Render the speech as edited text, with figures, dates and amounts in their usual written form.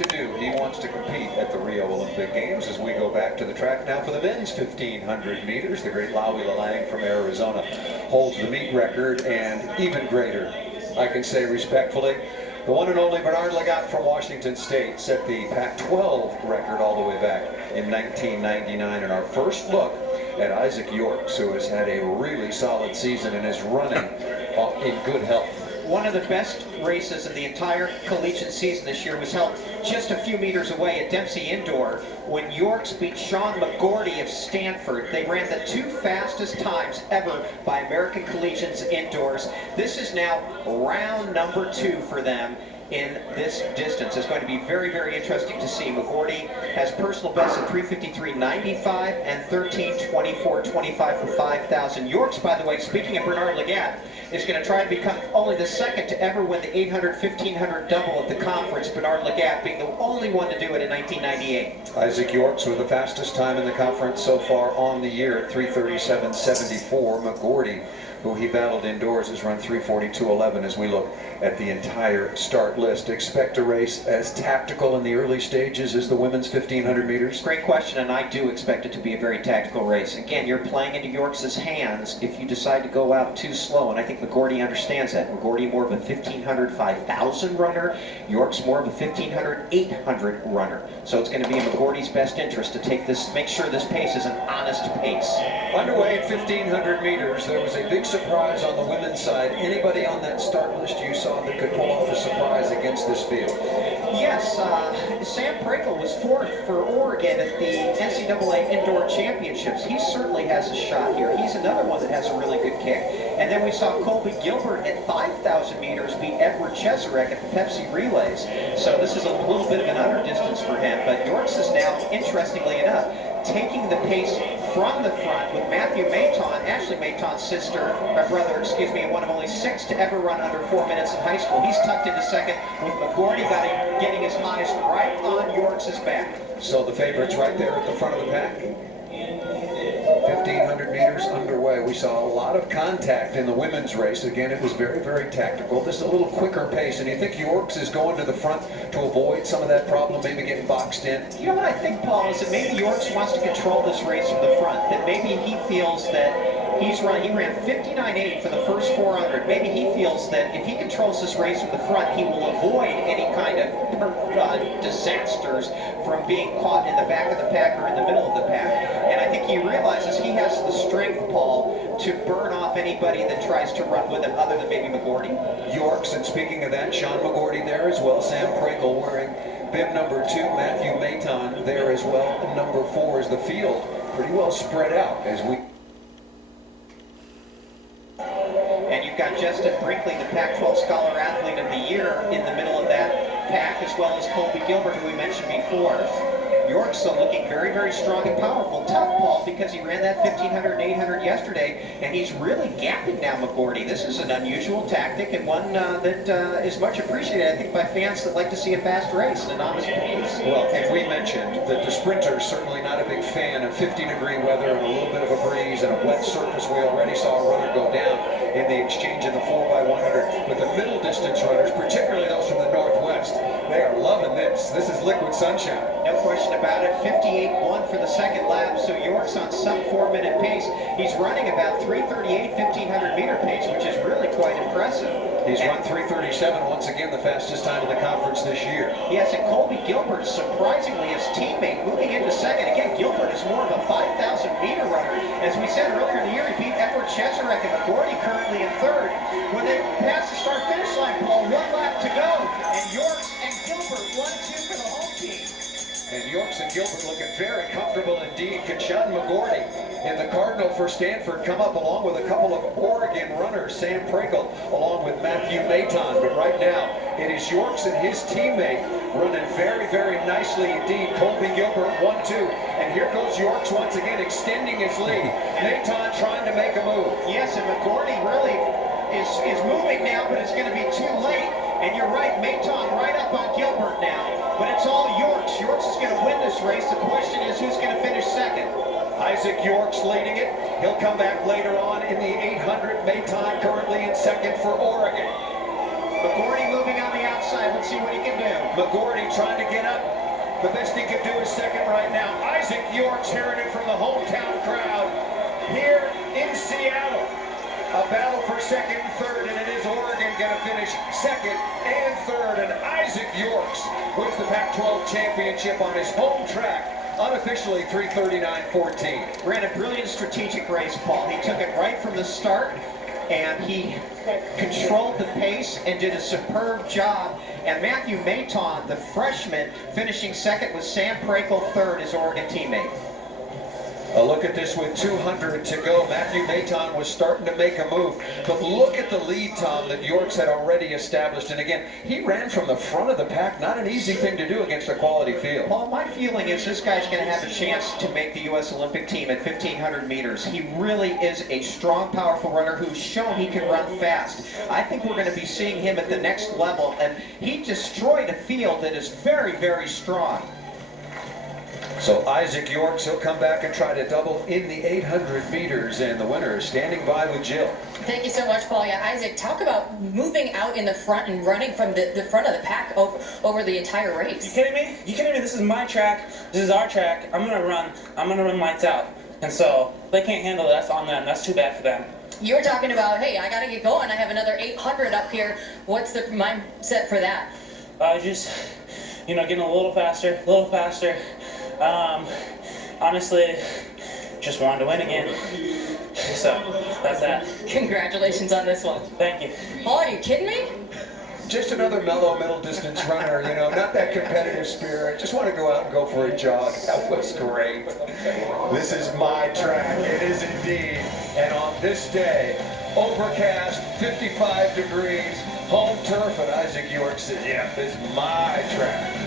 to do. He wants to compete at the Rio Olympic Games as we go back to the track now for the men's 1,500 meters. The great Lawi Lalang from Arizona holds the meet record, and even greater, I can say respectfully, the one and only Bernard Lagat from Washington State set the Pac-12 record all the way back in 1999. And our first look at Isaac Yorks, who has had a really solid season and is running in good health. One of the best races of the entire collegiate season this year was held just a few meters away at Dempsey Indoor when Yorks beat Sean McGorty of Stanford. They ran the 2 fastest times ever by American collegians indoors. This is now round number 2 for them in this distance. It's going to be very, very interesting to see. McGorty has personal bests at 3:53.95 and 13:24.25 for 5,000. Yorks, by the way, speaking of Bernard Lagat, is going to try to become only the second to ever win the 800, 1,500 double at the conference, Bernard Lagat being the only one to do it in 1998. Isaac Yorks with the fastest time in the conference so far on the year at 3:37.74. McGorty, who he battled indoors, has run 3:42.11 as we look at the entire start list. Expect a race as tactical in the early stages as the women's 1,500 meters? Great question, and I do expect it to be a very tactical race. Again, you're playing into Yorks' hands if you decide to go out too slow, and I think McGorty understands that. McGorty more of a 1,500, 5,000 runner. Yorks more of a 1,500, 800 runner. So it's going to be in McGorty's best interest to take this, make sure this pace is an honest pace. Underway at 1,500 meters, there was a big surprise on the women's side. Anybody on that start list you saw that could pull off a surprise against this field? Yes, Sam Prakel was 4th for Oregon at the NCAA Indoor Championships. He certainly has a shot here. He's another one that has a really good kick. And then we saw Colby Gilbert at 5,000 meters beat Edward Cheserek at the Pepsi Relays. So this is a little bit of an under distance for him. But Yorks is now, interestingly enough, taking the pace from the front with Matthew Maton, Ashley Maton's brother, and one of only 6 to ever run under 4 minutes in high school. He's tucked into second with McGorty getting his highest right on Yorks' back. So the favorites right there at the front of the pack. 1,500 meters underway. We saw a lot of contact in the women's race. Again, it was very, very tactical. This is a little quicker pace. And you think Yorks is going to the front to avoid some of that problem, maybe getting boxed in? You know what I think, Paul, is that maybe Yorks wants to control this race from the front. That maybe he feels that he ran 59.8 for the first 400. Maybe he feels that if he controls this race from the front, he will avoid any kind of disasters from being caught in the back of the pack or in the middle of the pack. And I think he realizes he has the strength, Paul, to burn off anybody that tries to run with him other than maybe McGorty. Yorks, and speaking of that, Sean McGorty there as well. Sam Prakel wearing bib number 2. Matthew Maton there as well. Number 4 is the field pretty well spread out as we... And you've got Justin Brinkley, the Pac-12 Scholar Athlete of the Year, in the middle of that pack, as well as Colby Gilbert, who we mentioned before. Yorks looking very, very strong and powerful. Tough, Paul, because he ran that 1,500 and 800 yesterday, and he's really gapping now McGorty. This is an unusual tactic and one that is much appreciated, I think, by fans that like to see a fast race and an honest pace. Well, and we mentioned that the sprinter's certainly not a big fan of 50-degree weather and a little bit of a breeze and a wet surface. We already saw a runner go down in the exchange in the 4x100. But the middle distance runners, particularly those from the Northwest, they are loving this. This is liquid sunshine. No question about it. 58.1 for the second lap, so Yorks on sub 4-minute pace. He's running about 3:38 1,500 meter pace, which is really quite impressive. He's run 3:37 once again, the fastest time in the conference this year. Yes, and Colby Gilbert, surprisingly, his teammate, moving into second. Again, Gilbert is more of a 5,000 meter runner. As we said earlier in the year, he beat Edward Cheserek and McGorty currently in third. When they pass the start-finish line, Paul, 1 lap to go, and Yorks and Gilbert 1-2 for the home team. And Yorks and Gilbert looking very comfortable indeed. Can Sean McGorty in the Cardinal for Stanford come up along with a couple of Oregon runners, Sam Prakel along with Matthew Maton. But right now, it is Yorks and his teammate running very, very nicely indeed. Colby Gilbert 1-2. And here goes Yorks once again extending his lead. Maton trying to make a move. Yes, and McGorty really is moving now, but it's going to be too late. And you're right, Maton right up on Gilbert now. But it's all Yorks. Yorks is going to win this race. The question is who's going to finish second. Isaac Yorks leading it. He'll come back later on in the 800. Maton currently in second for Oregon. McGorty moving on the outside. Let's see what he can do. McGorty trying to get up could do a second right now. Isaac York's hearing it from the hometown crowd here in Seattle. A battle for second and third, and it is Oregon going to finish second and third. And Isaac Yorks wins the Pac-12 championship on his home track. Unofficially 3:39.14. Ran a brilliant strategic race, Paul. He took it right from the start, and he controlled the pace and did a superb job. And Matthew Maton, the freshman, finishing second with Sam Prakel third, his Oregon teammate. A look at this with 200 to go. Matthew Maton was starting to make a move. But look at the lead, Tom, that Yorks had already established. And again, he ran from the front of the pack. Not an easy thing to do against a quality field. Paul, my feeling is this guy's going to have a chance to make the U.S. Olympic team at 1,500 meters. He really is a strong, powerful runner who's shown he can run fast. I think we're going to be seeing him at the next level. And he destroyed a field that is very, very strong. So Isaac Yorks, he'll come back and try to double in the 800 meters, and the winner is standing by with Jill. Thank you so much, Paul. Yeah, Isaac, talk about moving out in the front and running from the front of the pack over the entire race. You kidding me? You kidding me? This is my track. This is our track. I'm gonna run lights out. And so they can't handle it. That's on them. That's too bad for them. You were talking about, hey, I gotta get going. I have another 800 up here. What's the mindset for that? Just, getting a little faster, honestly, just wanted to win again. So, that's that. Congratulations on this one. Thank you. Paul, are you kidding me? Just another mellow middle distance runner, not that competitive spirit. Just want to go out and go for a jog. That was great. This is my track. It is indeed. And on this day, overcast, 55 degrees, home turf, and Isaac York says, yeah, this is my track.